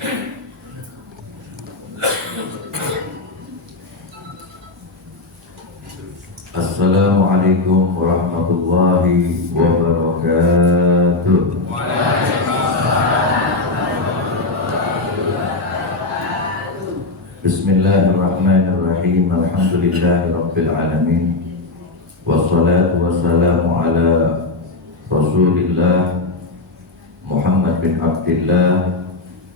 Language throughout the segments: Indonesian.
Assalamualaikum warahmatullahi wabarakatuh. Bismillahirrahmanirrahim. Alhamdulillahirabbil alamin. Wassalatu wassalamu ala Rasulillah Muhammad bin Abdillah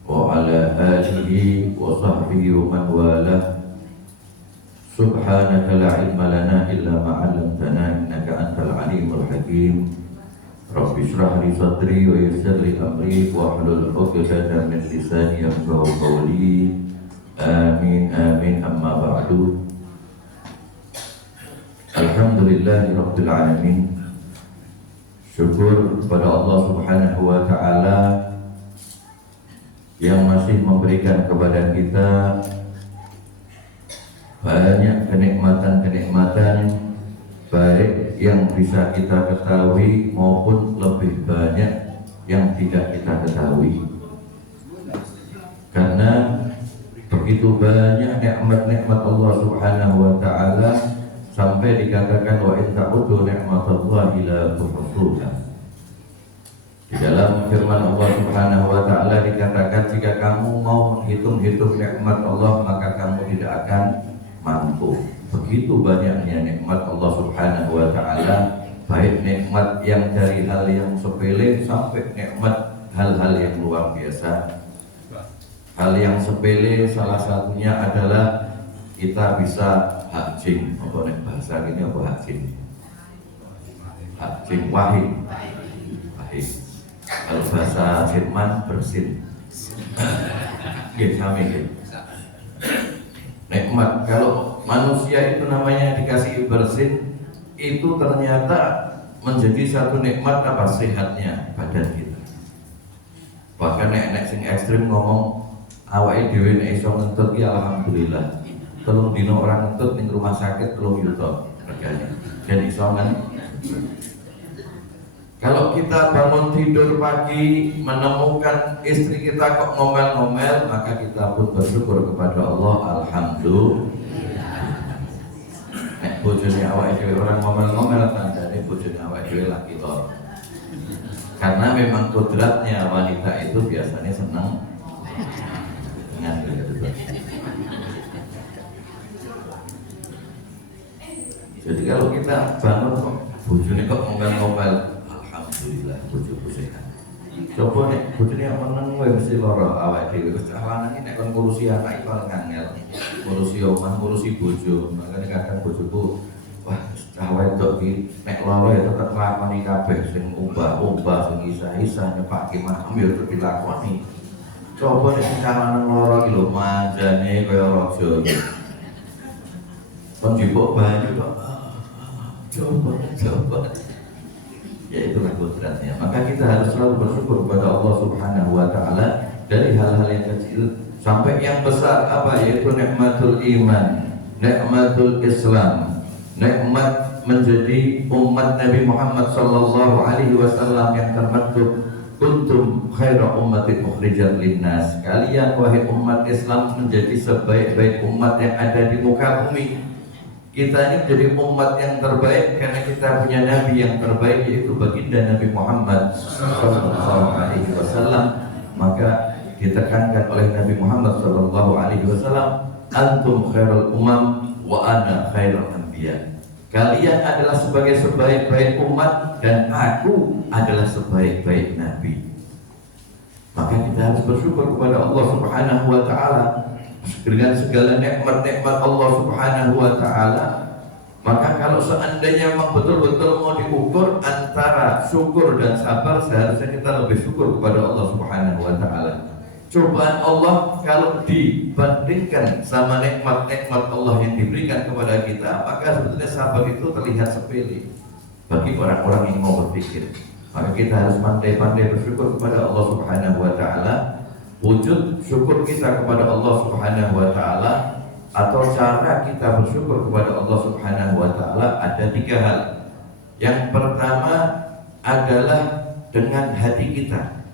wa ala alihi wa sahbihi wa man walah. Subhanaka la ilma lana illa ma 'allamtana innaka antal alimul hakim. Rabbi shrah li sadri wa yassir li amri wa hlul 'uqdatam min lisani yafqahu qawli. Amin amin amma ba'du. Alhamdulillahi rabbil alamin. Syukur kepada Allah Subhanahu wa taala yang masih memberikan kepada kita banyak kenikmatan-kenikmatan, baik yang bisa kita ketahui maupun lebih banyak yang tidak kita ketahui. Karena begitu banyak nikmat-nikmat Allah Subhanahu wa taala sampai dikatakan wa in ta'uddu ni'matallahi la tuhsuha. Di dalam firman Allah Subhanahu wa taala dikatakan, jika kamu mau menghitung-hitung nikmat Allah maka kamu tidak akan mampu. Begitu banyaknya nikmat Allah Subhanahu wa taala, baik nikmat yang dari hal yang sepele sampai nikmat hal-hal yang luar biasa. Hal yang sepele salah satunya adalah kita bisa hakjing. Apa nek bahasa ini apa hakjing? Hakjing wahid. Wahid. Kalau bahasa Jerman bersin. Nggih sami nggih. Nikmat, kalau manusia itu namanya dikasih bersin, itu ternyata menjadi satu nikmat apa sehatnya badan kita. Bahkan nek sing ekstrim ngomong awake dhewe nek iso ngentut ya alhamdulillah. 3 dina orang ngentut ning rumah sakit 3 juta regane. Dan iso kalau kita bangun tidur pagi menemukan istri kita kok ngomel-ngomel, maka kita pun bersyukur kepada Allah. Alhamdulillah. Nek bojone awake dhewe orang ngomel-ngomel, tandane bojone awake dhewe lagi lor. Karena memang kodratnya wanita itu biasanya senang dengan jadi kalau kita bangun kok bojone kok ngomel-ngomel, alhamdulillah bojoku sehat. Coba nek bojone meneng wae mesti lara awake dhewe. Wis lanang nek kon ngurusi anak iku ngangel. Ngurusi omah, ngurusi bojo. Makane kadang bojoku wah cah wedok iki nek lara ya tetep nglakoni kabeh sing umbah-umbah sing isa-isa nyepake makam ya tetep dilakoni. Coba nek cah lanang lara iki lho manjane kaya raja iki. Kon jipuk banyu kok coba. Ya itulah kodratnya. Maka kita harus selalu bersyukur kepada Allah Subhanahu wa taala dari hal-hal yang kecil sampai yang besar, apa yaitu nikmatul iman, nikmatul Islam, nikmat menjadi umat Nabi Muhammad sallallahu alaihi wasallam yang termaktub kuntum khaira ummatin ukhrijat linnas. Kalian wahai umat Islam menjadi sebaik-baik umat yang ada di muka bumi. Kita ini menjadi umat yang terbaik karena kita punya Nabi yang terbaik, yaitu baginda Nabi Muhammad sallallahu alaihi wasallam. Maka ditekankan oleh Nabi Muhammad sallallahu alaihi wasallam, antum khairul umam wa ana khairul anbiya. Kalian adalah sebagai sebaik-baik umat dan aku adalah sebaik-baik nabi. Maka kita harus bersyukur kepada Allah Subhanahu wa taala dengan segala nikmat-nikmat Allah Subhanahu wa taala. Maka kalau seandainya memang betul-betul mau diukur antara syukur dan sabar, seharusnya kita lebih syukur kepada Allah Subhanahu wa taala. Cobaan Allah kalau dibandingkan sama nikmat-nikmat Allah yang diberikan kepada kita, maka sebetulnya sabar itu terlihat sepele bagi orang-orang yang mau berpikir. Maka kita harus pandai-pandai bersyukur kepada Allah Subhanahu wa taala. Wujud syukur kita kepada Allah Subhanahu wa taala atau cara kita bersyukur kepada Allah Subhanahu wa taala ada 3 hal. Yang pertama adalah dengan hati kita,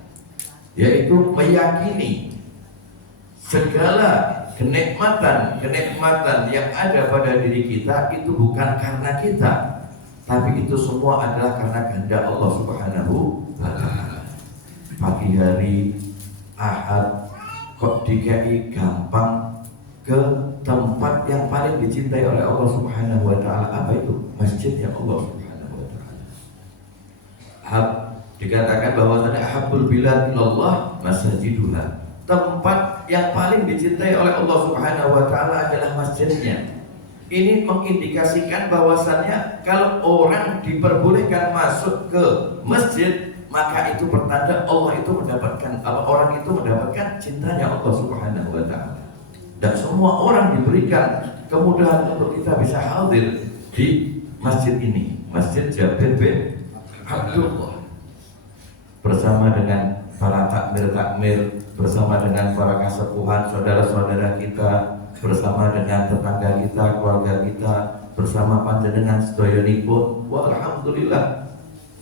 yaitu meyakini segala kenikmatan yang ada pada diri kita itu bukan karena kita, tapi itu semua adalah karena kehendak Allah Subhanahu wa Ta'ala. Pagi hari Ahad kok dikai gampang ke tempat yang paling dicintai oleh Allah Subhanahu wa Ta'ala. Apa itu? Masjidnya Allah Subhanahu wa Ta'ala. Dikatakan bahwasanya ahabbul bilad ilallah masajiduha. Tempat yang paling dicintai oleh Allah Subhanahu wa Ta'ala adalah masjidnya. Ini mengindikasikan bahwasannya kalau orang diperbolehkan masuk ke masjid, maka itu pertanda Allah itu mendapatkan, orang itu mendapatkan cintanya Allah Subhanahu wa Ta'ala. Dan semua orang diberikan kemudahan untuk kita bisa hadir di masjid ini, Masjid Jabir bin Abdullah, bersama dengan para takmir, bersama dengan para kasepuhan, saudara-saudara kita, bersama dengan tetangga kita, keluarga kita, bersama panjenengan sedoyonipun. Wah, alhamdulillah.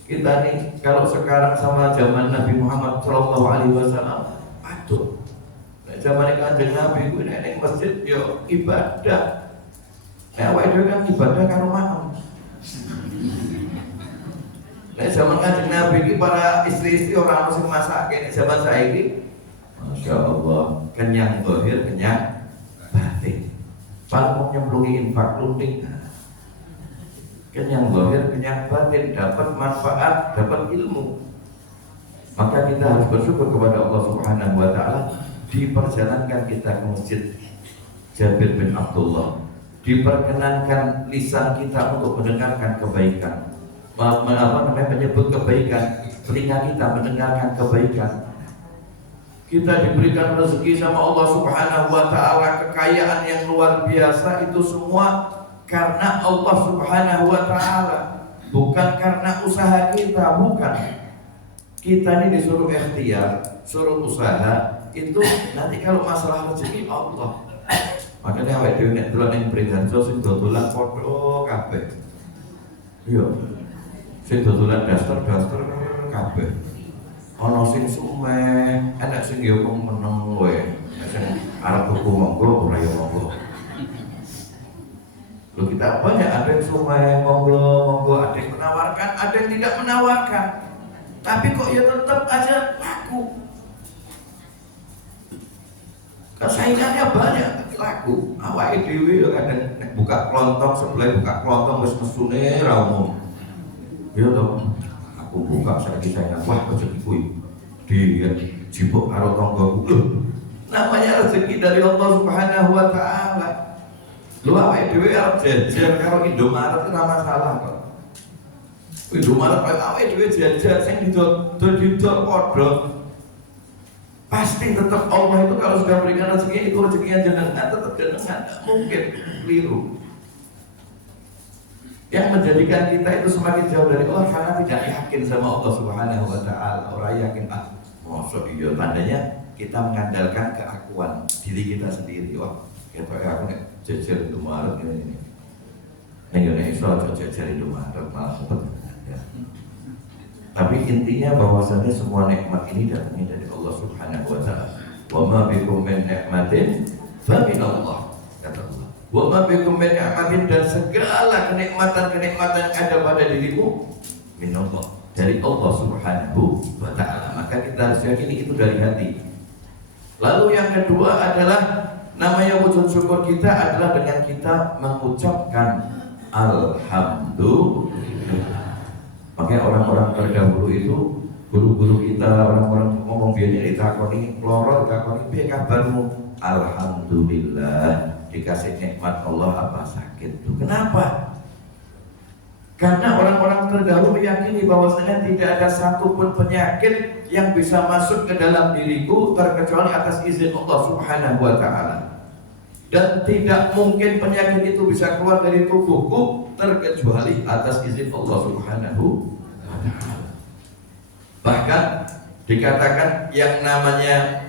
Kita nih kalau sekarang sama zaman Nabi Muhammad SAW, aduh, zaman Kanjeng Nabi ku nek ning masjid yo ibadah. Nek awake dhewe kan ibadah karo maem. Nek zaman Kanjeng Nabi iki para istri-istri ora ono sing masake. Nek zaman saiki Masya Allah, kenyang zahir, kenyang batin. Paling mau nyemplungi infak lunting. Kenyang zahir, kenyang batin, dapat manfaat, dapat ilmu. Maka kita harus bersyukur kepada Allah Subhanahu wa Ta'ala, diperjalankan kita ke masjid Jabir bin Abdullah, diperkenankan lisan kita untuk mendengarkan kebaikan, menyebut kebaikan, telinga kita mendengarkan kebaikan. Kita diberikan rezeki sama Allah Subhanahu wa Ta'ala, kekayaan yang luar biasa. Itu semua karena Allah Subhanahu wa Ta'ala, bukan karena usaha kita. Bukan. Kita ini disuruh ikhtiar, suruh usaha. Itu nanti kalau masalah rezeki Allah. Makanya awake dhewe nek dolan ning Bringanjo sing dodolan padha kabeh. Iya. Sing dodolan daster kabeh. Ana sing sumeh, enak sing yo meneng wae. Sing arep tuku monggo ora yo monggo. Lho kita banyak, ada yang sumeh monggo, ada yang menawarkan, ada yang tidak menawarkan. Tapi kok ya tetap aja laku. Saingannya banyak laku. Awake dhewe yo kadang nek buka klontong sebelah buka klontong wis mesune ra umum. Yo to. Aku buka saiki saingan, wah rezeki kuwi. Dia jipuk karo tanggaku. Lho, namanya rezeki dari Allah Subhanahu wa Ta'ala. Lho awake dhewe arep jajan karo Indomaret ora masalah kok. Indomaret awake dhewe jajan sing didol padha. Pasti tetap Allah itu kalau sudah berikan rezeki itu rezekinya jenengan, tetap jenengan, tidak mungkin keliru. Yang menjadikan kita itu semakin jauh dari Allah karena tidak yakin sama Allah Subhanahu wa Ta'ala. Orang yakin, masuk iya, tandanya kita mengandalkan keakuan diri kita sendiri. Wah, kita aku nih jajar Indomaret ini. Nih Indonesia jajar Indomaret malah sempat. Ya. Tapi intinya bahwasanya semua nikmat ini datangnya dari Allah Subhanahu wa Ta'ala. Wa ma bikum min nikmatin fa min Allah, kata Allah. Wa ma bikum min ni'matin, dan segala kenikmatan-kenikmatan yang ada pada dirimu min Allah, dari Allah Subhanahu wa Ta'ala. Maka kita harus yakini itu dari hati. Lalu yang kedua adalah namanya wujud syukur kita adalah dengan kita mengucapkan alhamdulillah. Makanya orang-orang terdahulu itu, guru-guru kita, orang-orang ngomong biasanya ditakoni loro, ditakoni piye kabarmu? Alhamdulillah, dikasih nikmat Allah apa sakit tuh. Kenapa? Karena orang-orang terdahulu meyakini bahwasanya tidak ada satupun penyakit yang bisa masuk ke dalam diriku terkecuali atas izin Allah Subhanahu wa Ta'ala. Dan tidak mungkin penyakit itu bisa keluar dari tubuhku terkecuali atas izin Allah Subhanahu wa Ta'ala. Bahkan dikatakan yang namanya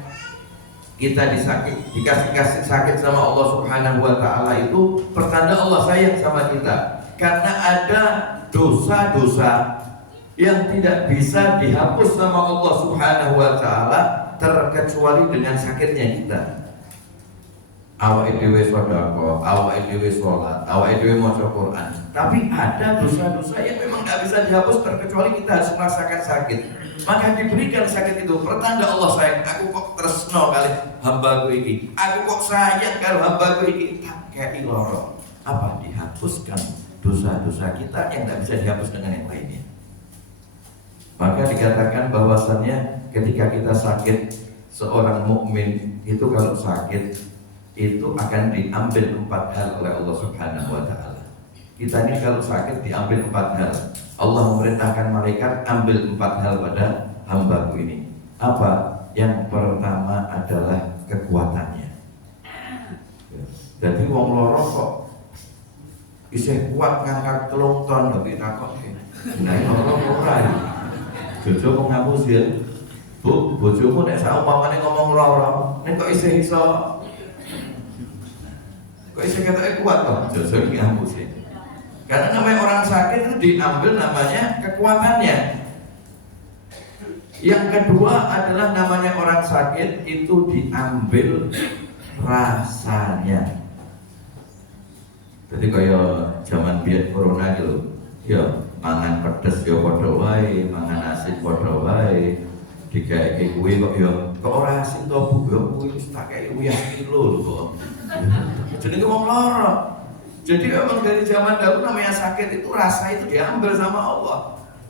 kita dikasih sakit sama Allah Subhanahu wa Ta'ala itu pertanda Allah sayang sama kita. Karena ada dosa-dosa yang tidak bisa dihapus sama Allah Subhanahu wa Ta'ala terkecuali dengan sakitnya kita. awake dhewe sedekah, awake dhewe sholat, awake dhewe maca Quran. Tapi ada dosa-dosa yang memang tidak bisa dihapus terkecuali kita harus merasakan sakit. Maka diberikan sakit itu pertanda Allah sayang. Aku kok tresno kali hambaku iki. Aku kok sayang karo hambaku iki. Tak kei loro. Apa dihapuskan dosa-dosa kita yang tidak bisa dihapus dengan yang lainnya. Maka dikatakan bahwasannya ketika kita sakit, seorang mukmin itu kalau sakit itu akan diambil 4 hal oleh Allah Subhanahu wa taala. Kita ini kalau sakit diambil 4 hal. Allah memerintahkan malaikat ambil 4 hal pada hambaku ini. Apa? Yang pertama adalah kekuatannya. Jadi wong loro kok isih kuat ngangkat 3 ton tapi takut. Nah, loro ora. Jojo kok ngapus ya. Bu, bojomu nek saumpamane ngomong loro, nek kok isih iso kok isih ketoke kuat toh? Jojo iki ngapus ya. Karena namanya orang sakit itu diambil namanya kekuatannya. Yang kedua adalah namanya orang sakit itu diambil rasanya. Jadi kaya zaman biyen corona gitu, ya mangan pedes ya padha wae, mangan asin padha wae. Dikeke kuwi kok ya kok ora asin to Bu, ya kuwi wis tak kei uyah kilo lho kok. Jenenge wong lara. Jadi memang dari zaman dahulu namanya sakit itu rasa itu diambil sama Allah.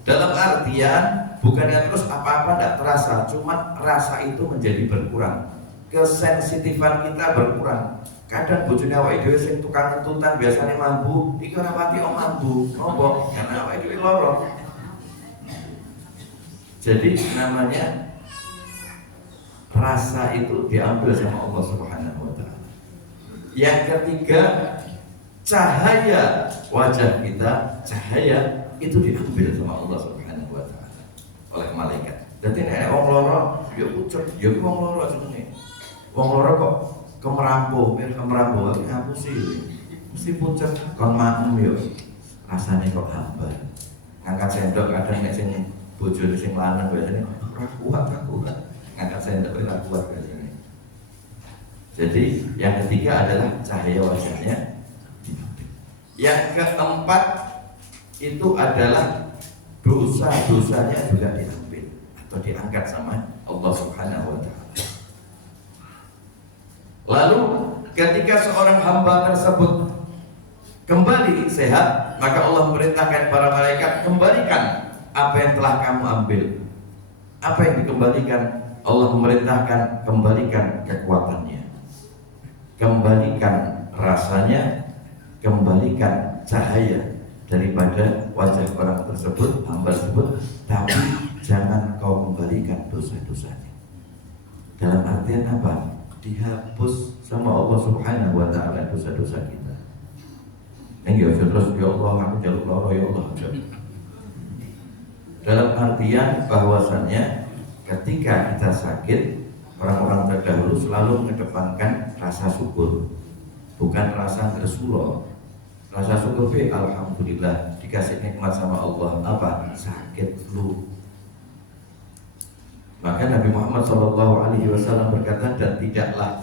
Dalam artian bukannya terus apa-apa tidak terasa, cuma rasa itu menjadi berkurang. Kesensitifan kita berkurang. Kadang bojone awake dhewe sing tukang kentutan biasanya mambu, iki ora pati om mambu. Ngopo? Karena awake dhewe lara. Jadi namanya rasa itu diambil sama Allah Subhanahu wa taala. Yang ketiga, cahaya wajah kita, cahaya itu diambil sama Allah Subhanahu wa taala oleh malaikat. Dadi nek wong loro ya pucet, ya wong loro jenenge. Wong loro kok kemerampo, kemerampo iki ngapusi. Mesti pucet kon maem yo. Rasane kok hambar. Ngangkat sendok kadang nek sing bojone sing lanang biasane ora kuat aku. Ngangkat sendok ora kuat biasane. Jadi yang ketiga adalah cahaya wajahnya. Yang keempat itu adalah dosa-dosanya juga diambil atau diangkat sama Allah Subhanahu wa taala. Lalu ketika seorang hamba tersebut kembali sehat, maka Allah memerintahkan para malaikat kembalikan apa yang telah kamu ambil. Apa yang dikembalikan? Allah memerintahkan kembalikan kekuatannya, kembalikan rasanya, kembalikan cahaya daripada wajah orang tersebut, hamba tersebut, tapi jangan kau kembalikan dosa-dosanya. Dalam artian apa? Dihapus sama Allah Subhanahu wa taala dosa-dosa kita. Ini ya terus ya Allah aku jaluk loro ya Allah. Dalam artian bahwasannya ketika kita sakit, orang-orang terdahulu selalu mengedepankan rasa syukur, bukan rasa bersulo. Rasa syukur alhamdulillah dikasih nikmat sama Allah. Apa? Sakit flu. Maka Nabi Muhammad SAW berkata, dan tidaklah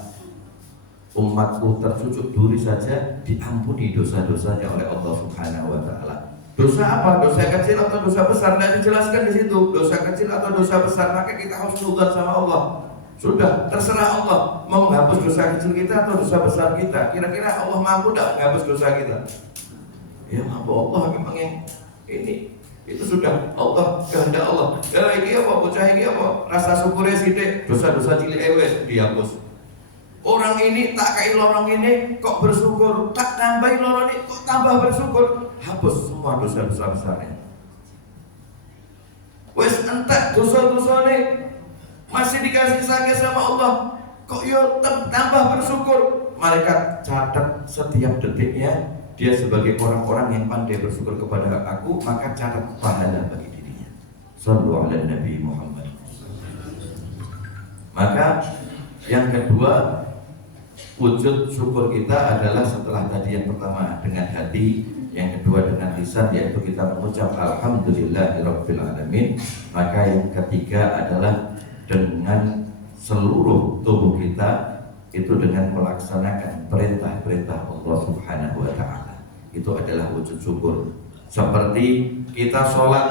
umatku tercucuk duri saja diampuni dosa-dosanya oleh Allah Subhanahu wa taala. Dosa apa? Dosa kecil atau dosa besar? Tidak dijelaskan di situ. Dosa kecil atau dosa besar, maka kita harus nurut sama Allah. Sudah, terserah Allah mau menghapus dosa kecil kita atau dosa besar kita. Kira-kira Allah mampu tidak menghapus dosa kita? Ya mampu Allah memang yang ini. Itu sudah Allah, kehendak Allah. Ya ini apa? Bocah ini apa? Rasa syukurnya sidik, dosa-dosa cilik ewes dihapus. Orang ini tak kayak lorong ini kok bersyukur, tak tambahin lorong ini kok tambah bersyukur, hapus semua dosa-dosa besarnya. Wes entek dosa-dosa ini masih dikasih sakit sama Allah, kok yo tambah bersyukur. Malaikat catat setiap detiknya. Dia sebagai orang-orang yang pandai bersyukur kepada aku, maka catat pahala bagi dirinya. Sallallahu alaihi Nabi Muhammad. Maka yang kedua, wujud syukur kita adalah setelah tadi yang pertama dengan hati, yang kedua dengan lisan, yaitu kita mengucap alhamdulillahirabbil alamin. Maka yang ketiga adalah dengan seluruh tubuh kita itu dengan melaksanakan perintah-perintah Allah Subhanahu wa taala. Itu adalah wujud syukur. Seperti kita sholat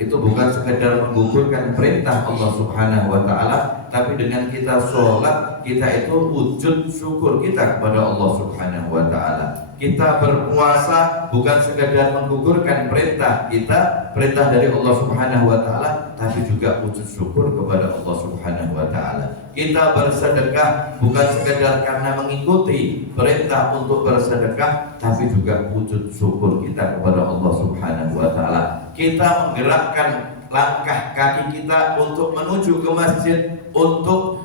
itu bukan sekedar menggugurkan perintah Allah Subhanahu wa taala, tapi dengan kita sholat kita itu wujud syukur kita kepada Allah Subhanahu wa taala. Kita berpuasa bukan sekedar menggugurkan perintah kita, perintah dari Allah Subhanahu wa taala, tapi juga wujud syukur kepada Allah Subhanahu wa taala. Kita bersedekah bukan sekedar karena mengikuti perintah untuk bersedekah, tapi juga wujud syukur kita kepada Allah Subhanahu wa taala. Kita menggerakkan langkah kaki kita untuk menuju ke masjid, untuk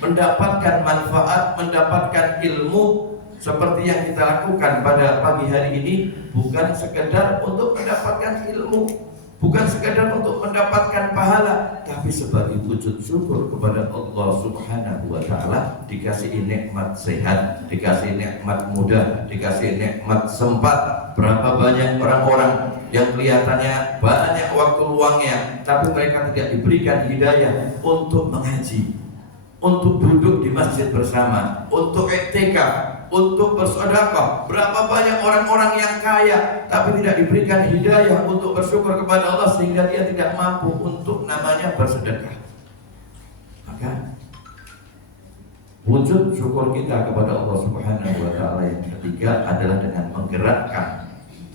mendapatkan manfaat, mendapatkan ilmu seperti yang kita lakukan pada pagi hari ini, bukan sekedar untuk mendapatkan ilmu, bukan sekedar untuk mendapatkan pahala, tapi sebagai wujud syukur kepada Allah Subhanahu wa taala, dikasih nikmat sehat, dikasih nikmat muda, dikasih nikmat sempat. Berapa banyak orang-orang yang kelihatannya banyak waktu luangnya, tapi mereka tidak diberikan hidayah untuk mengaji, untuk duduk di masjid bersama, untuk iktikaf, untuk bersedekah. Berapa banyak orang-orang yang kaya tapi tidak diberikan hidayah untuk bersyukur kepada Allah, sehingga dia tidak mampu untuk namanya bersedekah. Maka wujud syukur kita kepada Allah Subhanahu wa taala yang ketiga adalah dengan menggerakkan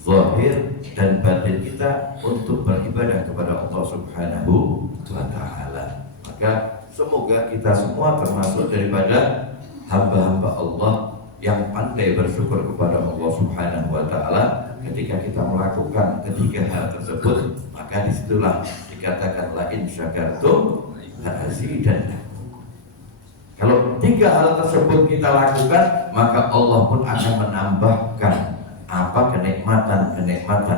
zahir dan batin kita untuk beribadah kepada Allah Subhanahu wa taala. Maka semoga kita semua termasuk daripada hamba-hamba Allah yang pandai bersyukur kepada Allah Subhanahu wa taala. Ketika kita melakukan ketiga hal tersebut, maka disitulah dikatakan la in syakartum la azidannakum. Kalau tiga hal tersebut kita lakukan, maka Allah pun akan menambahkan kenikmatan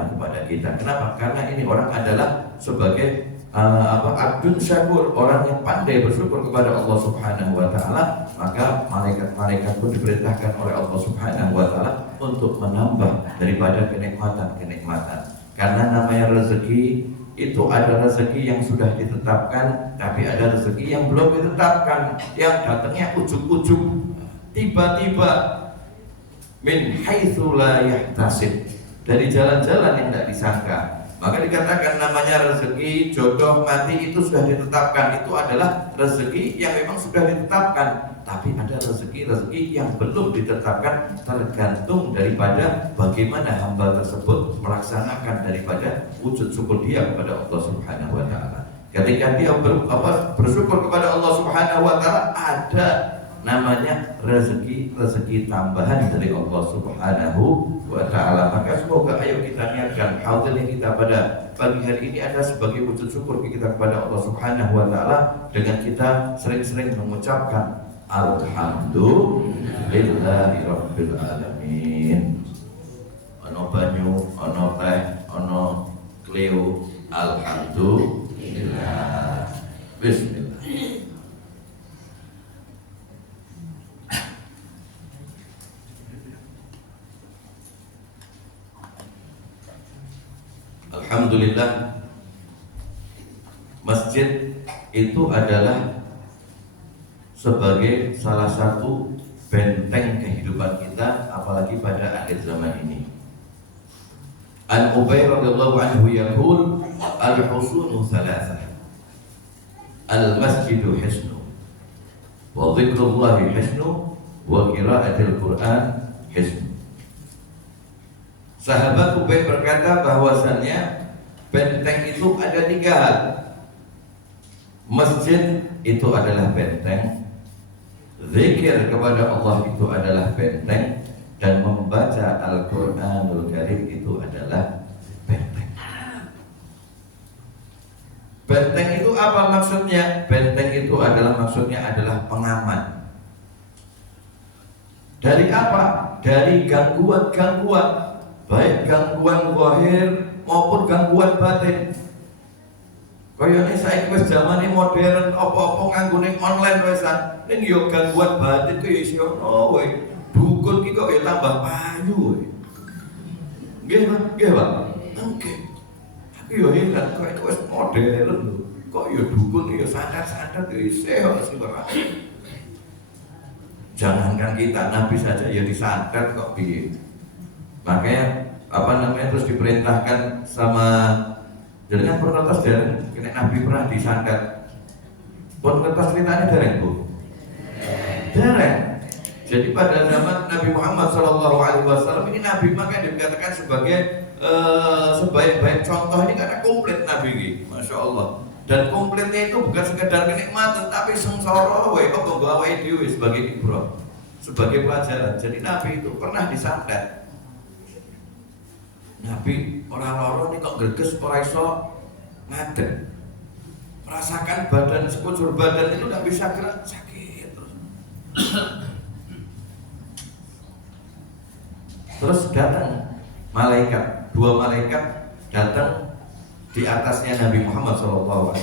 kepada kita. Kenapa? Karena ini orang adalah sebagai abdun syakur, orang yang pandai bersyukur kepada Allah Subhanahu wa taala. Maka malaikat-malaikat pun diperintahkan oleh Allah Subhanahu wa taala untuk menambah daripada kenikmatan. Karena namanya rezeki itu ada rezeki yang sudah ditetapkan, tapi ada rezeki yang belum ditetapkan, yang datangnya ujug-ujug, tiba-tiba, min haitsu la yahtasib, dari jalan-jalan yang tidak disangka. Maka dikatakan namanya rezeki jodoh mati itu sudah ditetapkan, itu adalah rezeki yang memang sudah ditetapkan. Tapi ada rezeki yang belum ditetapkan, tergantung daripada bagaimana hamba tersebut melaksanakan daripada wujud syukur dia kepada Allah Subhanahu wa taala. Ketika dia bersyukur kepada Allah Subhanahu wa taala, ada namanya rezeki tambahan dari Allah Subhanahu wa taala. Maka semoga ayo kita niatkan hadir kita pada pagi hari ini ada sebagai wujud syukur kita kepada Allah Subhanahu wa taala, dengan kita sering-sering mengucapkan alhamdulillahi rabbil alamin. Ono banyu, ono teh, ono kleo, alhamdulillah. Bismillah. Alhamdulillah, masjid itu adalah sebagai salah satu benteng kehidupan kita, apalagi pada akhir zaman ini. An Ubay radhiyallahu anhu yaqul al-husunu thalathah, al-masjidu hisnu, wa dzikrullahi hisnu, wa qiraatul Qur'an hisnu. Sahabat Ubay berkata bahwasannya benteng itu ada tiga hal. Masjid itu adalah benteng, zikir kepada Allah itu adalah benteng, dan membaca Al-Quranul Karim itu adalah benteng. Benteng itu apa maksudnya? Benteng itu maksudnya adalah pengaman. Dari apa? Dari gangguan-gangguan, baik gangguan zahir maupun gangguan batin. Kayane saiki wis zamane modern, apa-apa nganggone online wisan. Ning yo gangguan batin ku yo iso ono wae. Dukun ki kok yo tambah payu wae. Nggih, Pak. Nggih, Pak. Oke. Tapi yo heran kok itu wis modern lho. Kok yo dukun yo santet-santet yo isih kok sing ora. Jangankan kita, Nabi saja ya disantet kok piye. Makanya terus diperintahkan sama jadi kan protes dari kena Nabi pernah disantet. Pun kertas ceritanya dereng Bu. Dereng. Jadi pada zaman Nabi Muhammad SAW ini Nabi makanya dikatakan sebagai sebaik-baik contoh ini karena komplit Nabi ini, Masya Allah. Dan komplitnya itu bukan sekedar kenikmatan, tapi sengsara wae kok gawe dhewe sebagai ibrah, sebagai pelajaran. Jadi Nabi itu pernah disantet. Nabi orang loro nih kok greges ora iso ngadeg. Merasakan badan sekujur badan itu nggak bisa gerak, sakit terus. Terus datang malaikat, dua malaikat datang di atasnya Nabi Muhammad SAW.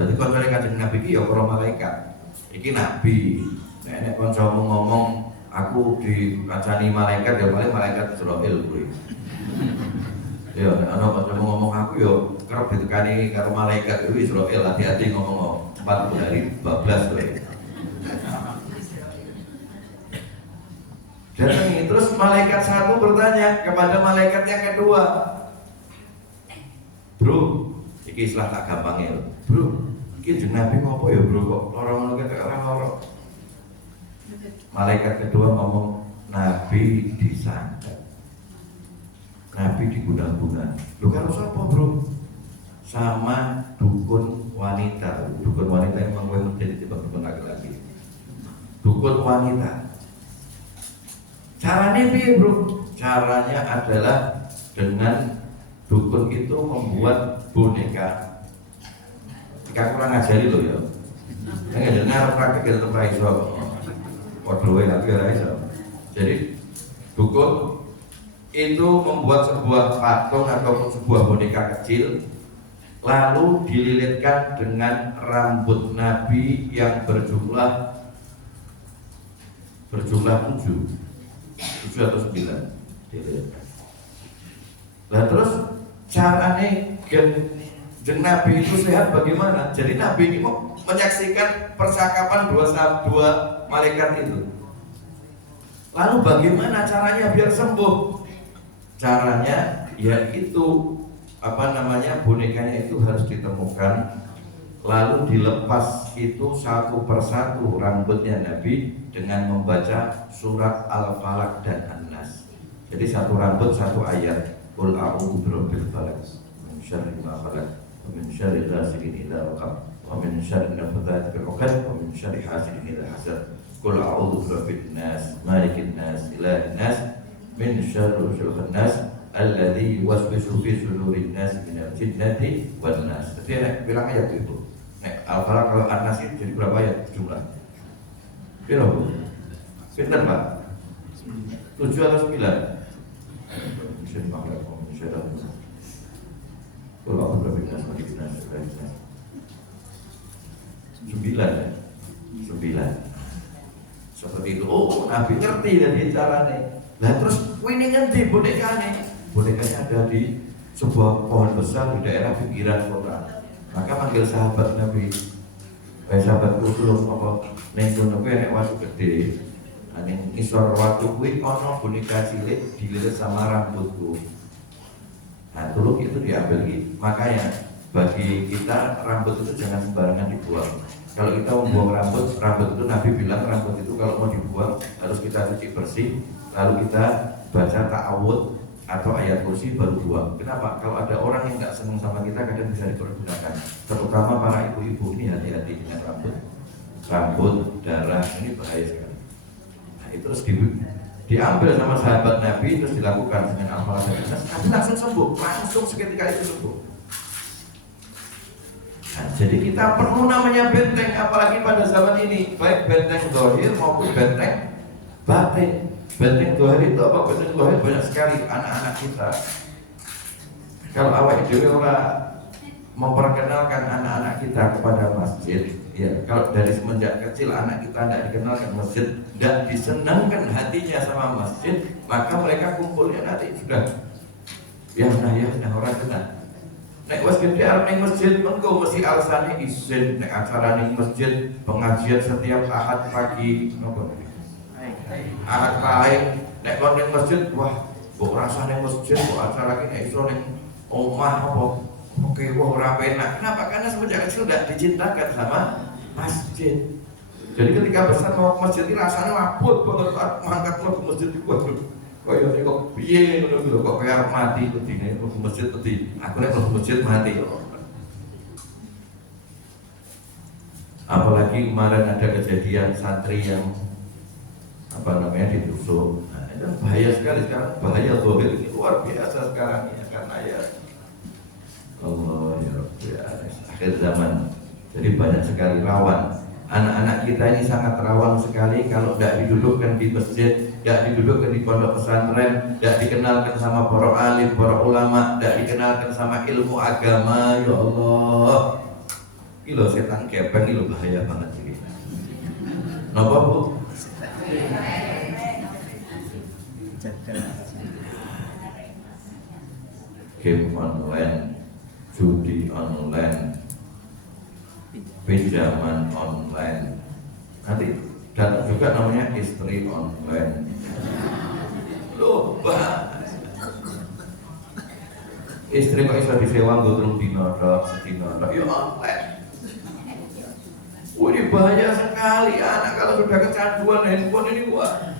Jadi kalau kanjeng Nabi ini ya para malaikat. Iki Nabi. Nek kancamu ngomong aku dikacani malaikat ya paling malaikat Israel kuwi. Ya ana kancamu ngomong aku ya kerep ditekani karo malaikat kuwi Israel, hati-hati ngomong 40 hari bablas kowe. Datangi terus malaikat satu bertanya kepada malaikat yang kedua, bro, iki istilah tak gampangnya, bro, iki jeneng Nabi ngopo ya bro kok orang kata orang loro. Malaikat kedua ngomong, Nabi disantet, Nabi digundang-gundang. Lu kan siapa bro? Sama dukun wanita. Dukun wanita yang memang menjadi dukun laki-laki. Dukun wanita. Caranya piye bro? Caranya adalah dengan dukun itu membuat boneka. Jika kurang ngajari loh ya. Nggak dengar praktik itu tempat iso. Waduh, tapi ora iso. Jadi dukun itu membuat sebuah patung atau sebuah boneka kecil, lalu dililitkan dengan rambut Nabi yang berjumlah 7 atau 9 dililitkan. Lah terus caranya jeng Nabi itu sehat bagaimana? Jadi Nabi ini mau menyaksikan percakapan dua malaikat itu. Lalu bagaimana caranya biar sembuh? Caranya yaitu bonekanya itu harus ditemukan, lalu dilepas itu satu persatu rambutnya Nabi dengan membaca surat Al-Falaq dan An-Nas. Jadi satu rambut satu ayat. Qul a'udzu birabbil falaq min syarri ma khalaq wa min syarri ghasiqin idza waqab wa min syarri nafathati fil 'uqad wa min syarri hasidin idza hasad. Qul a'udzu birabbin nas malikin nas ilahin nas min syarri syarrin nas alladzi yuwaswisu fi sudurin nas minal jinnati wan nas. Jadi bilang ayat itu. Nek Al-Falaq kalau An-Nas itu jadi berapa ayat jumlah? Berapa Bu? Pinten Pak? 7 atau 9? Kalau berbeda sama kita 9 seperti itu. Oh, Nabi ngerti dari caranya. Lah terus ini ngerti bonekanya ada di sebuah pohon besar di daerah pinggiran kota. Maka panggil sahabat Nabi, sahabatku belum apa nenggon aku yang waktu gede. Ning isor waktu kuwi ana boneka cilik dililit sama rambutku. Nah, tulung itu diambil gitu. Makanya bagi kita rambut itu jangan sembarangan dibuang. Kalau kita membuang rambut itu Nabi bilang rambut itu kalau mau dibuang harus kita cuci bersih, lalu kita baca ta'awud atau ayat kursi baru buang. Kenapa? Kalau ada orang yang nggak senang sama kita kadang bisa dipergunakan. Terutama para ibu-ibu ini hati-hati dengan rambut darah ini bahaya sekali. Itu terus diambil sama sahabat Nabi, terus dilakukan dengan amalan Nabi langsung sembuh, langsung seketika itu sembuh. Nah, jadi kita perlu namanya benteng, apalagi pada zaman ini, baik benteng zahir maupun benteng batin. Benteng zahir itu apa? Benteng zahir banyak sekali anak-anak kita. Kalau awak dhewe ora memperkenalkan anak-anak kita kepada masjid, ya kalau dari semenjak kecil anak kita tidak dikenalkan masjid, tidak disenangkan hatinya sama masjid, maka mereka kumpulnya nanti sudah ya orang kenal. Nek wis gede arep ning masjid mengko mesti alasane izin nek acara ning masjid pengajian setiap Ahad pagi napa Anak lain nek kon ning masjid, wah kok rasane masjid kok acara iki iso ning omah apa. Oke, wah ora penak. Kenapa? Karena semenjak kecil tidak dicintakan sama masjid. Jadi ketika besar mau ke masjid ini rasanya wabut banget mangkat ke masjid itu waduh. Kaya kok piye ngono lho kok kaya mati pedine ke masjid pedi. Aku nek ke masjid mati. Apalagi kemarin ada kejadian santri yang ditusuk. Nah, itu bahaya sekali sekarang, bahaya zahir ini luar biasa sekarang ya karena ya Allah ya Rabbi ya, akhir zaman. Jadi banyak sekali rawan. Anak-anak kita ini sangat rawan sekali kalau tidak didudukkan di masjid, tidak didudukkan di pondok pesantren, tidak dikenalkan sama para alim, para ulama, tidak dikenalkan sama ilmu agama. Ya Allah, ini loh setan kepeng, ini loh bahaya banget ini. Napa Bu? Game online, judi online, pinjaman online, nanti datang juga namanya istri online. Loh, istri kok bisa disewa nggo dino tok, sedino tok, ya online. Ini bahaya sekali anak kalau sudah kecanduan handphone ini wah.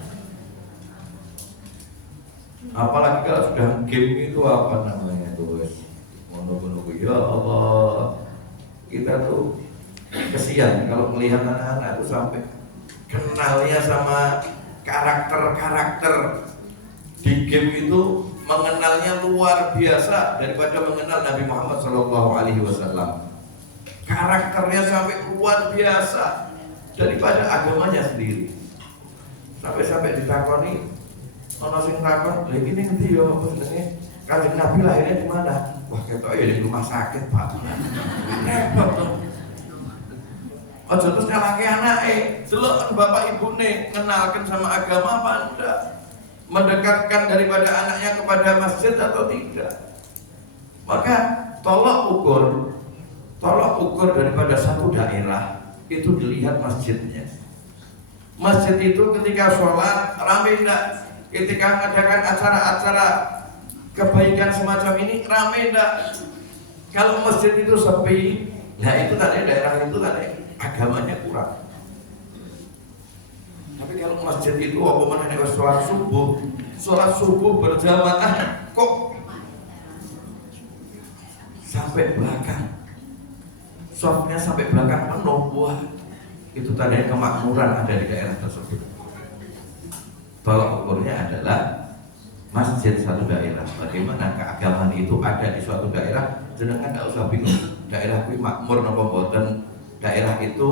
Apalagi kalau sudah game itu apa namanya itu menunggu ya Allah, kita tuh kesian kalau melihat anak-anak itu sampai kenalnya sama karakter-karakter di game itu, mengenalnya luar biasa daripada mengenal Nabi Muhammad SAW. Karakternya sampai luar biasa daripada agamanya sendiri. Sampai ditakoni, ono sing takon, lha iki ning ndi ya apa jenenge? Kanjeng Nabi lahirnya di mana? Wah, ketok ya di rumah sakit, Pak. Repot tuh. Aja terus nyalahke anake, delok bapak ibune kenalkan sama agama apa enggak? Mendekatkan daripada anaknya kepada masjid atau tidak? Maka tolak ukur daripada satu daerah itu dilihat masjidnya. Masjid itu ketika sholat ramai enggak? Ketika mengadakan acara-acara kebaikan semacam ini ramai enggak? Kalau masjid itu sepi, nah itu tadi daerah itu tadi agamanya kurang. Tapi kalau masjid itu apa mana sholat subuh berjamaah kok sampai belakang, softnya sampai belakang penuh, wah itu tandanya kemakmuran ada di daerah tersebut. Tolak ukurnya adalah masjid satu daerah. Bagaimana keagamaan itu ada di suatu daerah, jenengan tidak usah bingung. Daerah itu makmur napa mboten, daerah itu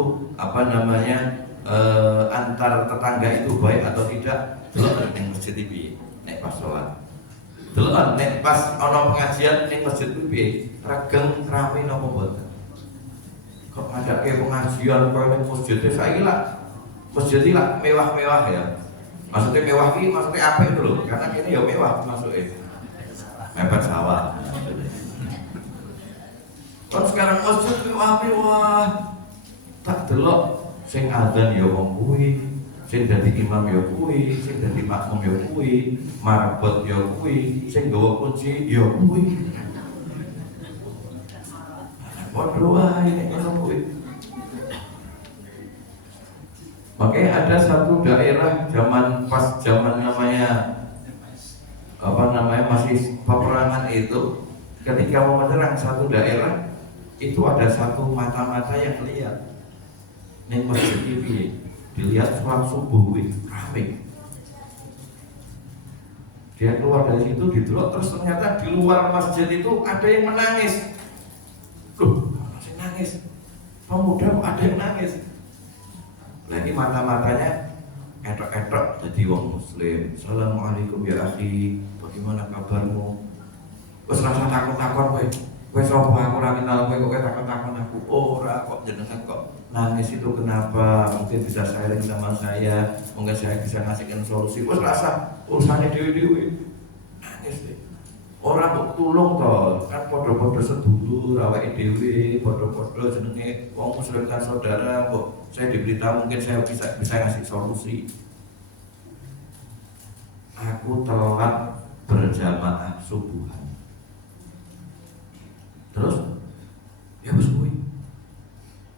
antar tetangga itu baik atau tidak. Delok ning masjid iki nek pas salat. Delok nek pas ana pengajian ning masjid iki piye? Regeng rame napa mboten? Kok ngadake pengajian kok ning masjid saiki lah. Masjid iki lah mewah-mewah ya. Maksudnya mewah ini, maksudnya apa itu loh? Karena ini ya mewah masuknya mepet sawah. Kalau sekarang masjid mewah-mewah, tak delok sing adzan ya wong kuwi, sing dadi imam ya kuwi, sing dadi makmum ya kuwi, marbot ya kuwi, sing gawa kunci ya kuwi. Padha wae nek ngono kuwi. Makanya ada satu daerah zaman namanya masih peperangan itu, ketika mau menyerang satu daerah itu ada satu mata-mata yang lihat ning masjid ini dilihat sholat subuh rame. Dia keluar dari situ didelok, terus ternyata di luar masjid itu ada yang menangis. Loh, masih nangis? Pemuda ada yang nangis. Lagi mata-matanya etok-etok jadi wong muslim. Assalamualaikum ya akhi, bagaimana kabarmu? Wes rasa takut-takut kowe. Kowe sapa aku ora kenal kowe kok takut-takut aku. Ora kok jenengan kok nangis itu kenapa? Mungkin bisa sharing sama saya, mungkin saya bisa ngasihkan solusi. Wes rasa urusannya dewe-dewe. Nangis deh. Orang kok tulung toh, kan podo-podo sedulur, awake dhewe, podo-podo jenenge wong muslim kan saudara, kok saya diberitahu mungkin saya bisa ngasih solusi. aku telat berjamaah subuhan. Terus ya wis kuwi,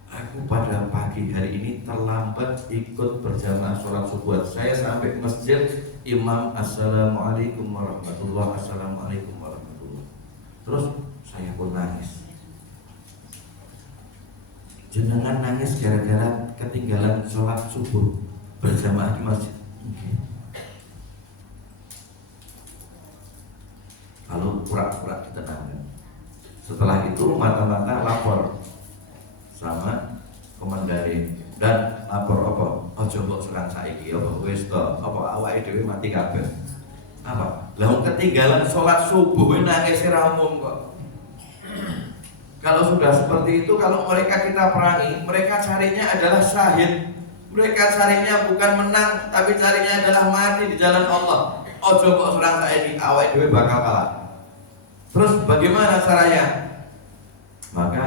aku pada pagi hari ini terlambat ikut berjamaah sholat subuh. Saya sampai masjid, imam assalamualaikum warahmatullah, assalamualaikum warahmatullah. Terus saya pun nangis. Jenengan nangis gara-gara ketinggalan sholat subuh berjamaah di masjid. Lalu pura-pura ditenangkan. Setelah itu mata-mata lapor sama komandan dan lapor apa? Oh coba serang saiki apa wis to apa awake dhewe mati kabeh. Apa? Lah ketinggalan sholat subuh nangis ora umum kok. Kalau sudah seperti itu, kalau mereka kita perangi, mereka carinya adalah syahid. Mereka carinya bukan menang, tapi carinya adalah mati di jalan Allah. Oh coba serang saiki awake dhewe bakal kalah. Terus bagaimana caranya? Maka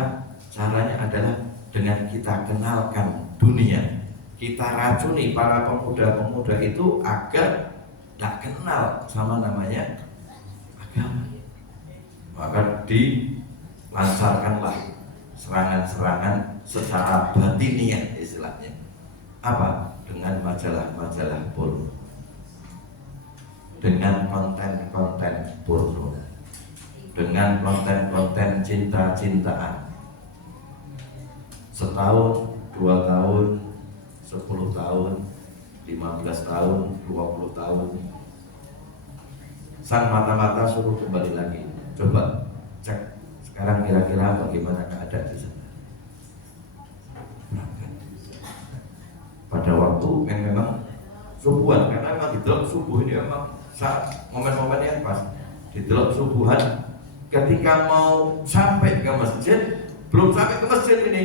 caranya adalah dengan kita kenalkan dunia. Kita racuni para pemuda-pemuda itu agar tak kenal sama namanya agama. Maka dilancarkanlah serangan-serangan secara batiniah istilahnya. Apa? Dengan majalah-majalah porno, dengan konten-konten porno, dengan konten-konten cinta-cintaan. Setahun, 2 tahun, 10 tahun, 15 tahun, 20 tahun. Sang mata-mata suruh kembali lagi. Coba cek sekarang kira-kira bagaimana keadaan di sana. Pada waktu yang memang subuhan, karena memang didelok subuh ini memang saat momen-momen yang pas. Didelok subuhan, ketika mau sampai ke masjid, belum sampai ke masjid ini,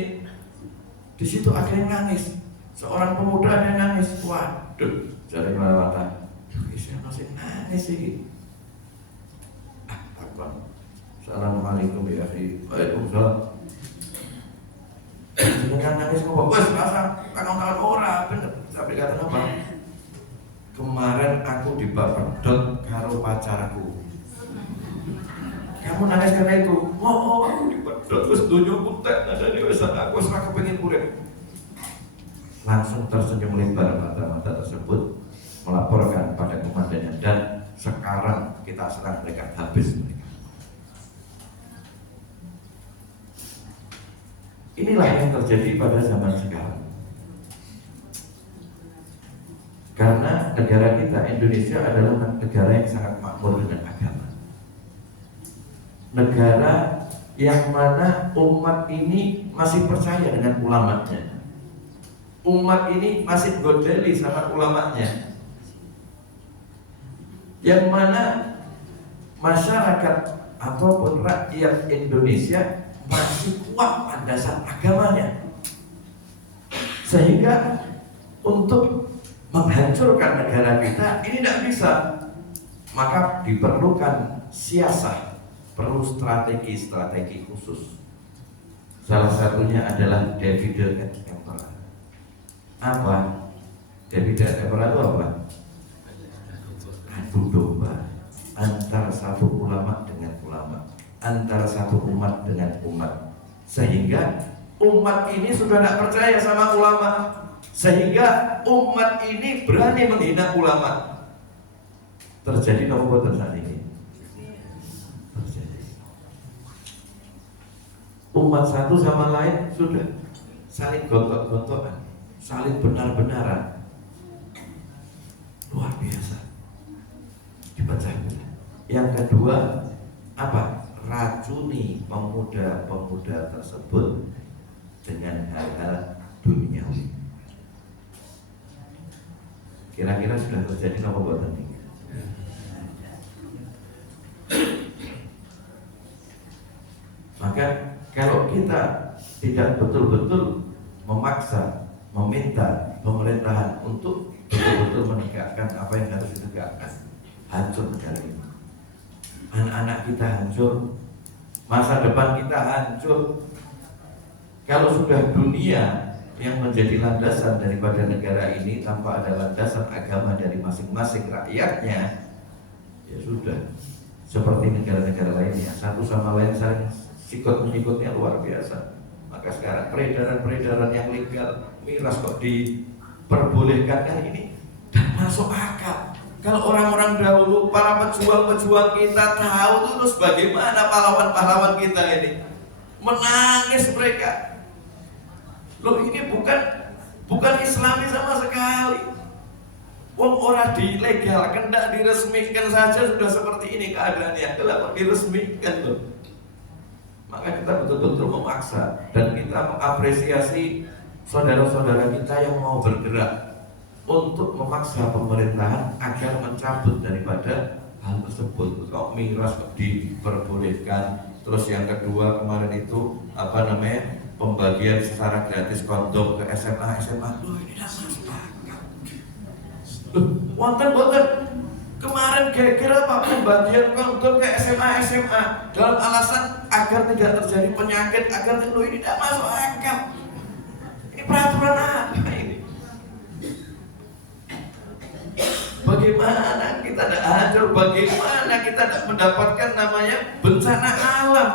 di situ ada yang nangis. Seorang pemuda ada yang nangis. Waduh, jadi mata, saya masih nangis sih. Takut. Assalamualaikum ya akhi. Waalaikumsalam. Jangan nangis ngomong, wes rasa tangan ora bener. Tapi kata apa? Kemarin aku dibapedot karo pacarku. Kamu nangis karena itu? Oh, aku dipedot wis donya kutek nadane wis aku wis ora kepengin urip. Langsung tersenyum lebar mata-mata tersebut, melaporkan pada komandannya, dan sekarang kita serang mereka habis mereka. Inilah yang terjadi pada zaman sekarang. Karena negara kita Indonesia adalah negara yang sangat makmur dengan agama. Negara yang mana umat ini masih percaya dengan ulamanya. Umat ini masih godeli sama ulamanya. Yang mana masyarakat ataupun rakyat Indonesia masih kuat landasan agamanya, sehingga untuk menghancurkan negara kita ini tidak bisa. Maka diperlukan siasah, perlu strategi khusus. Salah satunya adalah divide et impera. Apa? Divide et impera itu apa? Adu domba antara satu ulama dengan ulama, antara satu umat dengan umat, sehingga umat ini sudah tidak percaya sama ulama, sehingga umat ini berani menghina ulama. Terjadi nomor saat ini. Terjadi. Umat satu sama lain sudah saling gontok-gontokan, saling benar-benaran. Luar biasa. Dipecahkan. Yang kedua apa? Racuni pemuda-pemuda tersebut dengan hal-hal duniawi. Kira-kira sudah terjadi apa buat nanti? Maka kalau kita tidak betul-betul memaksa, meminta pemerintahan untuk betul-betul menegakkan apa yang harus ditegakkan, hancur negara ini. Anak-anak kita hancur, masa depan kita hancur. Kalau sudah dunia yang menjadi landasan daripada negara ini tanpa ada landasan agama dari masing-masing rakyatnya, ya sudah seperti negara-negara lainnya, satu sama lain saling sikut menyikutnya luar biasa. Maka sekarang peredaran-peredaran yang legal miras kok diperbolehkan, kan ini dan masuk akal. Kalau orang-orang dahulu, para pejuang-pejuang kita tahu terus bagaimana pahlawan-pahlawan kita ini menangis mereka. Loh, ini bukan Islami sama sekali. Wong ora dilegalkan, tidak diresmikan saja sudah seperti ini keadaannya. Kenapa diresmikan loh? Maka kita betul-betul memaksa dan kita mengapresiasi saudara-saudara kita yang mau bergerak untuk memaksa pemerintahan agar mencabut daripada hal tersebut. Kok miras kok diperbolehkan? Terus yang kedua kemarin itu pembagian secara gratis kondom ke SMA. Loh, ini tidak masuk akal. Wonten kemarin kira-kira apa pembagian kondom ke SMA dalam alasan agar tidak terjadi penyakit, agar ini tidak masuk akal. Ini peraturan apa ini? Bagaimana kita tidak hancur? Bagaimana kita tidak mendapatkan namanya bencana alam?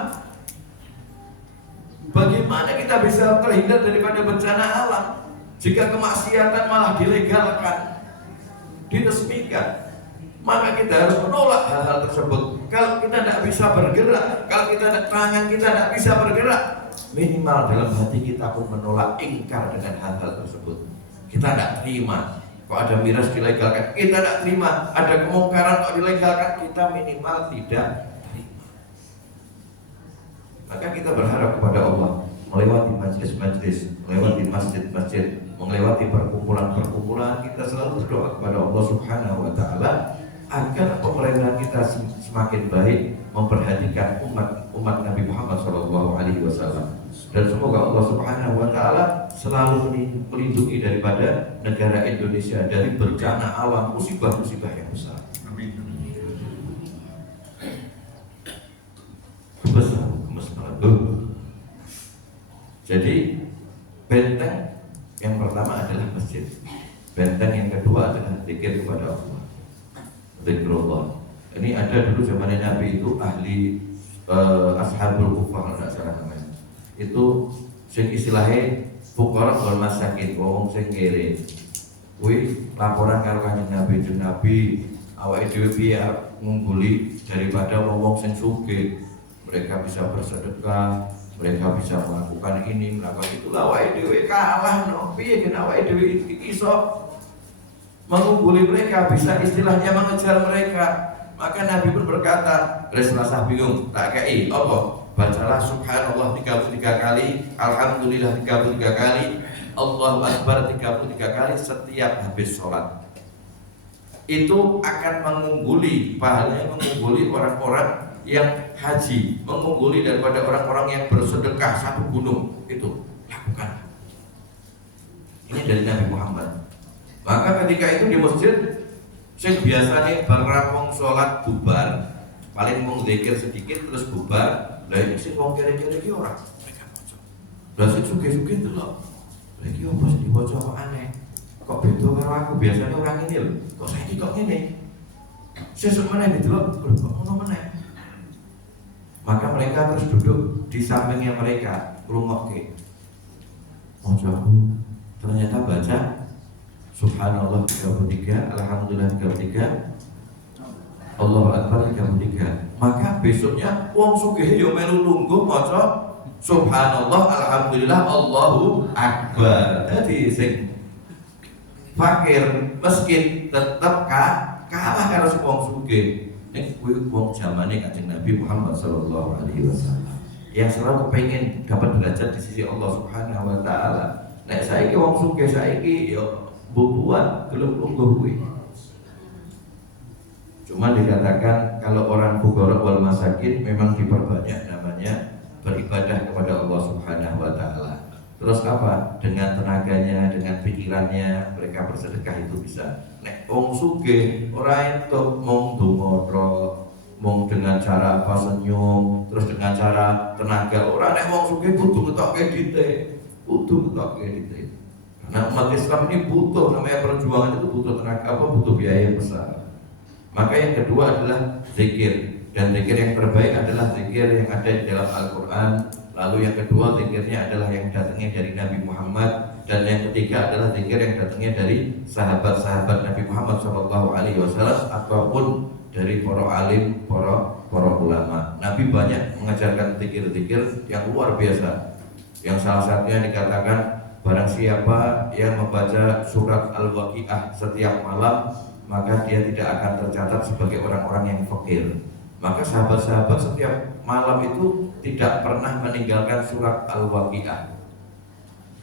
Bagaimana kita bisa terhindar daripada bencana alam jika kemaksiatan malah dilegalkan, diresmikan? Maka kita harus menolak hal-hal tersebut. Kalau kita tidak bisa bergerak, kalau tangan kita tidak bisa bergerak, minimal dalam hati kita pun menolak, ingkar dengan hal-hal tersebut. Kita tidak terima kok ada miras dilegalkan, kita tidak terima ada kemungkaran kok dilegalkan, kita minimal tidak terima. Maka kita berharap kepada Allah melewati majlis-majlis, melewati masjid-masjid, melewati perkumpulan-perkumpulan, kita selalu berdoa kepada Allah Subhanahu wa Ta'ala agar pemerintahan kita semakin baik, memperhatikan umat Nabi Muhammad SAW. Dan semoga Allah Subhanahu wa Ta'ala selalu melindungi daripada negara Indonesia dari bencana alam, musibah-musibah yang besar. Amin. Besar. Jadi benteng yang pertama adalah masjid. Benteng yang kedua adalah zikir kepada Allah. Zikrullah. Ini ada dulu zamannya Nabi itu ahli ashabul kufah, tidak salah namanya. Itu sing istilahnya fuqara wal masakin, wong sing kere. Kuwi laporan karo Kanjeng Nabi awake dhewe piye ngumpuli daripada wong sing sugih. Mereka bisa bersedekah, mereka bisa melakukan ini, melakukan itu. Awake dhewe kalah no. Piye gen awake dhewe iso mengungguli mereka, bisa istilahnya mengejar mereka. Maka Nabi pun berkata, "Reslasah bingung, tak kei Allah. Bacalah subhanallah 33 kali, alhamdulillah 33 kali, Allahu Akbar 33 kali setiap habis sholat." Itu akan mengungguli, pahalanya mengungguli orang-orang yang haji, mengungguli daripada orang-orang yang bersedekah satu gunung. Itu lakukan. Ini dari Nabi Muhammad. Maka ketika itu di masjid, sing biasanya berapung sholat bubar, paling mau zikir sedikit terus bubar. Lah ini sing wong kere-kere iki ora mereka maca. Lah sing sugih-sugih itu lho. Lah iki opo sing diwaca kok aneh? Kok beda karo aku, biasanya orang ini lho. Kok saiki kok ngene? Sesuk meneh didelok kok ngono meneh. Maka mereka terus duduk di sampingnya mereka, ngrungokke. Macaku ternyata baca Subhanallah 33, Alhamdulillah 33, Allahu Akbar 33. Maka besoknya wong sugih yo melu lungguh maca Subhanallah, Alhamdulillah, Allahu Akbar. Jadi sing fakir, miskin tetep kalah karo wong sugih. Nek kuwi wong zamane Kanjeng Nabi Muhammad sallallahu alaihi wasallam yang selalu kepengin dapat derajat di sisi Allah Subhanahu wa Ta'ala. Nek saiki wong sugih saiki yo bubuan gelem lungguh kuwi. Cuma dikatakan kalau orang fuqara wal masakin memang diperbanyak namanya beribadah kepada Allah Subhanahu wa Ta'ala. Terus apa? Dengan tenaganya, dengan pikirannya mereka bersedekah itu bisa. Nek wong sugih ora entuk mung donga, mung dengan cara apa senyum, terus dengan cara tenaga. Ora nek wong sugih kudu ngetokke dite. Kudu ngetokke dite. Nah, umat Islam ini butuh, namanya perjuangan itu butuh tenaga, butuh biaya yang besar. Maka yang kedua adalah zikir, dan zikir yang terbaik adalah zikir yang ada di dalam Al-Quran. Lalu yang kedua zikirnya adalah yang datangnya dari Nabi Muhammad, dan yang ketiga adalah zikir yang datangnya dari sahabat-sahabat Nabi Muhammad SAW ataupun dari para alim, para ulama. Nabi banyak mengajarkan zikir-zikir yang luar biasa. Yang salah satunya dikatakan, barang siapa yang membaca surat Al-Waqiah setiap malam, maka dia tidak akan tercatat sebagai orang-orang yang fakir. Maka sahabat-sahabat setiap malam itu tidak pernah meninggalkan surat Al-Waqiah.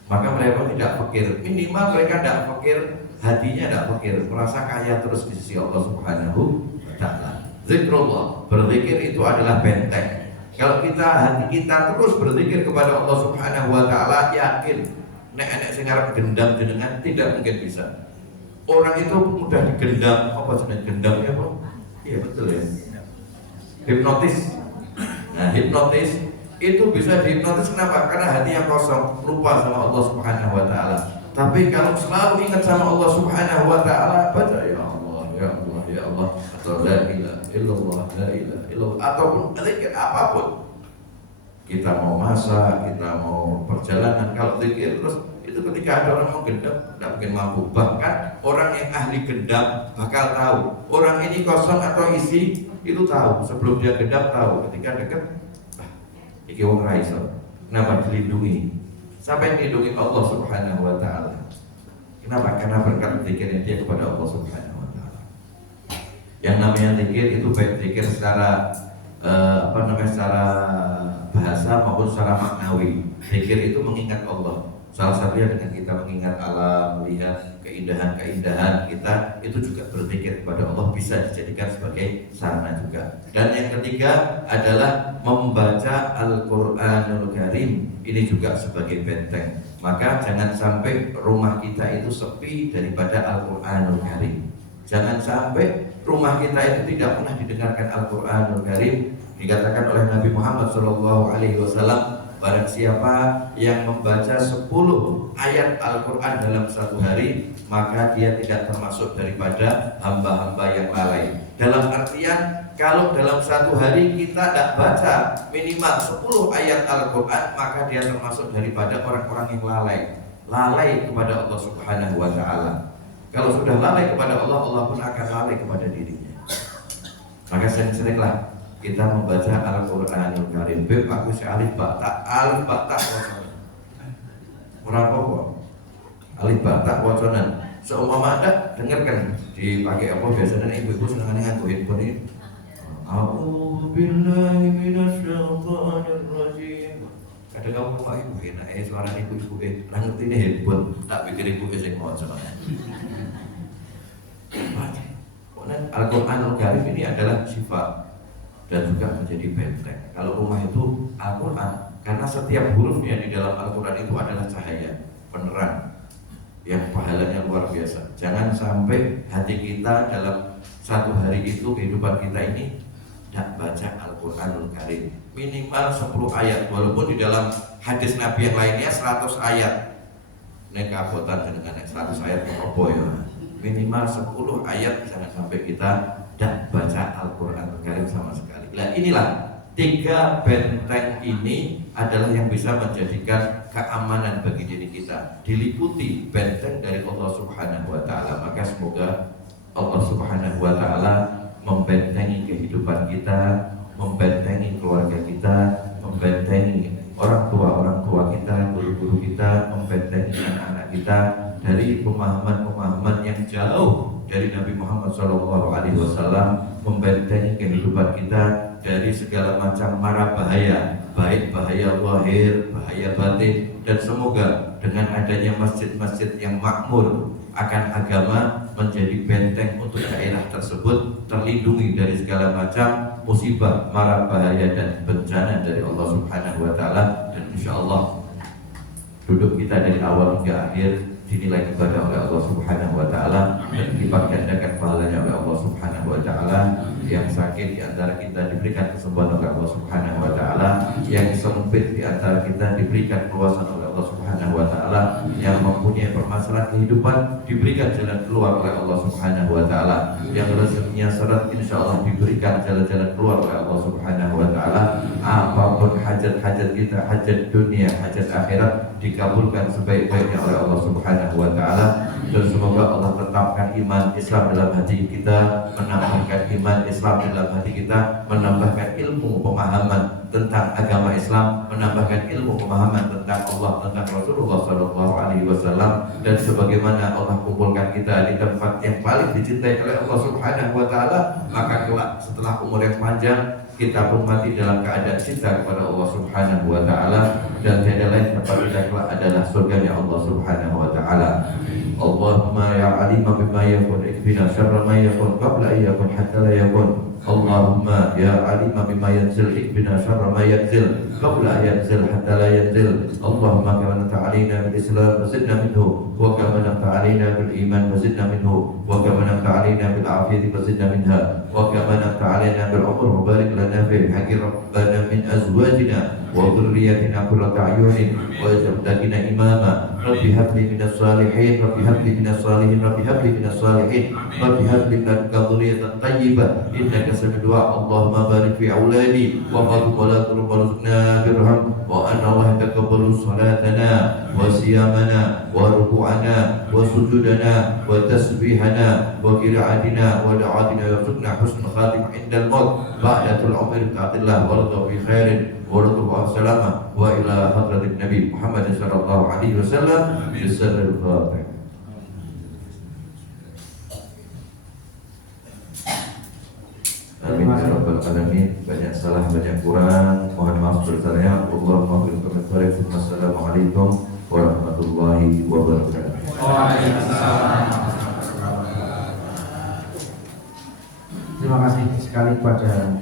Maka mereka tidak fakir. Minimal mereka tidak fakir, hatinya tidak fakir, merasa kaya terus di sisi Allah Subhanahu wa Ta'ala. Zikrullah, berzikir itu adalah benteng. Kalau hati kita terus berzikir kepada Allah Subhanahu wa Ta'ala, yakin nek sing arep gendam jenengan tidak mungkin bisa. Orang itu mudah digendam, apa sebenarnya gendamnya apa? Iya betul ya. Hipnotis. Nah, hipnotis itu bisa dihipnotis kenapa? Karena hati yang kosong, lupa sama Allah Subhanahu wa Ta'ala. Tapi kalau selalu ingat sama Allah Subhanahu wa Ta'ala, baca ya Allah, ya Allah, ya Allah, atau la ilaha illallah, la ilaha illallah, ataupun zikir apapun. Kita mau masak, kita mau perjalanan, kalau zikir terus itu ketika ada orang mau gendam, tidak mungkin mampu. Bahkan orang yang ahli gendam bakal tahu orang ini kosong atau isi, itu tahu sebelum dia gendam, tahu ketika dekat. Iki wong ra iso. Kenapa dilindungi? Sampai dilindungi Allah Subhanahu wa Ta'ala. Kenapa? Karena berkat zikirnya dia kepada Allah Subhanahu wa Ta'ala. Yang namanya zikir itu baik zikir secara secara bahasa maupun secara maknawi. Zikir itu mengingat Allah. Salah satunya dengan kita mengingat alam, melihat keindahan-keindahan kita, itu juga berzikir kepada Allah, bisa dijadikan sebagai sarana juga. Dan yang ketiga adalah membaca Al-Quranul Karim, ini juga sebagai benteng. Maka jangan sampai rumah kita itu sepi daripada Al-Quranul Karim. Jangan sampai rumah kita itu tidak pernah didengarkan Al-Quranul Karim. Dikatakan oleh Nabi Muhammad SAW, barang siapa yang membaca 10 ayat Al-Quran dalam satu hari, maka dia tidak termasuk daripada hamba-hamba yang lalai. Dalam artian, kalau dalam satu hari kita tidak baca minimal 10 ayat Al-Quran, maka dia termasuk daripada orang-orang yang lalai. Lalai kepada Allah Subhanahu wa Ta'ala. Kalau sudah lalai kepada Allah, Allah pun akan lalai kepada dirinya. Maka sering-seringlah kita membaca Al-Quranul Karim. Beb, aku si alif batak waconan. Orang apa? Alif batak waconan. Seumpama ada, dengarkan dipakai apa biasanya ibu-ibu senangannya ngaku handphone ini. A'udzu billahi minasyaitonir rajim. Kadang kamu rumah ibu enak suara ibu-ibu lah ngerti ini handphone, tak pikir ibu sing maca. Al-Quranul Karim ini adalah sifat dan juga menjadi benteng. Kalau rumah itu Al-Quran, karena setiap hurufnya di dalam Al-Quran itu adalah cahaya, penerang yang pahalanya luar biasa. Jangan sampai hati kita dalam satu hari itu, kehidupan kita ini tidak baca Al-Quranul Karim. Minimal 10 ayat, walaupun di dalam hadis Nabi yang lainnya 100 ayat. Ini keabotan dengan 100 ayat apa ya? Minimal 10 ayat, jangan sampai kita tidak baca Al-Quranul Karim sama sekali. Nah, inilah 3 benteng ini adalah yang bisa menjadikan keamanan bagi diri kita, diliputi benteng dari Allah Subhanahu wa Ta'ala. Maka semoga Allah Subhanahu wa Ta'ala membentengi kehidupan kita, membentengi keluarga kita, membentengi orang tua kita, guru-guru kita, membentengi anak-anak kita dari pemahaman-pemahaman yang jauh dari Nabi Muhammad SAW, membentengi kehidupan kita dari segala macam mara bahaya, baik bahaya zahir, bahaya batin. Dan semoga dengan adanya masjid-masjid yang makmur akan agama menjadi benteng untuk daerah tersebut, terlindungi dari segala macam musibah, mara bahaya dan bencana dari Allah Subhanahu wa Ta'ala. Dan insyaallah duduk kita dari awal hingga akhir dinilai ibadah oleh Allah Subhanahu wa Ta'ala dan dilipat gandakan pahalanya oleh Allah Subhanahu wa Ta'ala. Yang sakit di antara kita diberikan kesembuhan oleh Allah Subhanahu wa Ta'ala, yang sempit di antara kita diberikan keluasan oleh Allah Subhanahu Subhanahu wa taala, yang mempunyai permasalahan kehidupan diberikan jalan keluar oleh Allah Subhanahu wa taala, yang rezekinya seret insyaallah diberikan jalan-jalan keluar oleh Allah Subhanahu wa taala. Apapun hajat-hajat kita, hajat dunia, hajat akhirat, dikabulkan sebaik-baiknya oleh Allah Subhanahu wa taala. Dan semoga Allah tetapkan iman Islam dalam hati kita, menambahkan iman Islam dalam hati kita, menambahkan ilmu pemahaman tentang agama Islam, menambahkan ilmu pemahaman tentang Allah, tentang Rasulullah Shallallahu Alaihi Wasallam, dan sebagaimana Allah kumpulkan kita di tempat yang paling dicintai oleh Allah Subhanahu Wa Taala, maka kelak setelah umur yang panjang kita pun mati dalam keadaan cinta kepada Allah Subhanahu Wa Taala, dan tiada lain tempat kita kelak adalah surganya Allah Subhanahu Wa Taala. Allahumma ya alima bima yakun ikfina syarra ma yakun qabla an yakun hatta la yakun. Allahumma ya alima bima yanzil ikfina syarra ma yanzil qabla an yanzil hatta la yanzil. Allahumma kama nata alaina bil islam wazidna minhu, wa kama nata alaina bil iman wazidna minhu, wa kama nata alaina bil afiyati wazidna minha, wa kama nata alaina bil umur mubarak lana fi haqqi rabbana min azwajina wa dhurriyyatina qurrata a'yunin waj'alna imama. Rabbi habli minas salihin, Rabbi habli minas salihin, Rabbi habli minas salihin, Rabbi habli lana dzurriyyatan thayyibah innaka sami'ud du'a. Allahumma barik fi auladi wa qadhum wa la turum warzuqna birham wa anna Allah taqabbalu salatana wa siyamana wa ruku'ana wa sujudana wa tasbihana wa qira'atina wa da'atina warzuqna husnul khatimah indal maut ba'da tul umri ta'atillah wa radha bi khairin wa salama wa ila hadratin Nabi Muhammad sallallahu alaihi wasallam bisarril Fatihah. Amin ya rabbal alamin. Banyak salah, banyak kurang, mohon maaf besarnya. Allahumma barik. Wassalamualaikum warahmatullahi wabarakatuh. Waalaikumsalam. Terima kasih sekali kepada